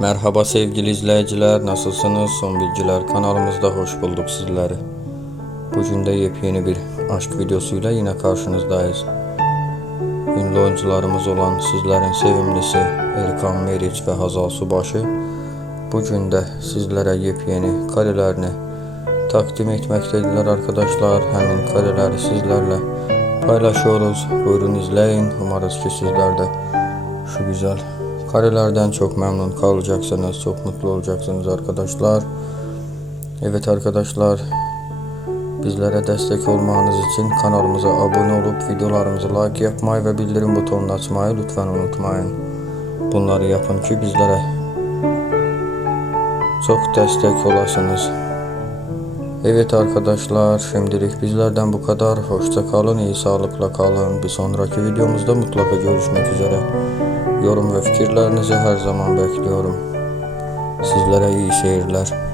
Merhaba sevgili izleyiciler, nasılsınız? Son Bilgiler kanalımızda hoş bulduk sizleri. Bugün de yepyeni bir aşk videosuyla yine karşınızdayız. Ünlü oyuncularımız olan sizlerin sevimlisi Erkan Meriç ve Hazal Subaşı bugün de sizlere yepyeni karelerini takdim etmektedirler arkadaşlar. Hemen kareleri sizlerle paylaşıyoruz. Buyurun izleyin. Umarız ki sizler de şu güzel karelerden çok memnun kalacaksınız. Çok mutlu olacaksınız arkadaşlar. Evet arkadaşlar bizlere destek olmanız için kanalımıza abone olup videolarımızı like yapmayı ve bildirim butonunu açmayı lütfen unutmayın. Bunları yapın ki bizlere çok destek olasınız. Evet arkadaşlar şimdilik bizlerden bu kadar. Hoşça kalın, iyi sağlıkla kalın. Bir sonraki videomuzda mutlaka görüşmek üzere. Yorum ve fikirlerinizi her zaman bekliyorum. Sizlere iyi seyirler.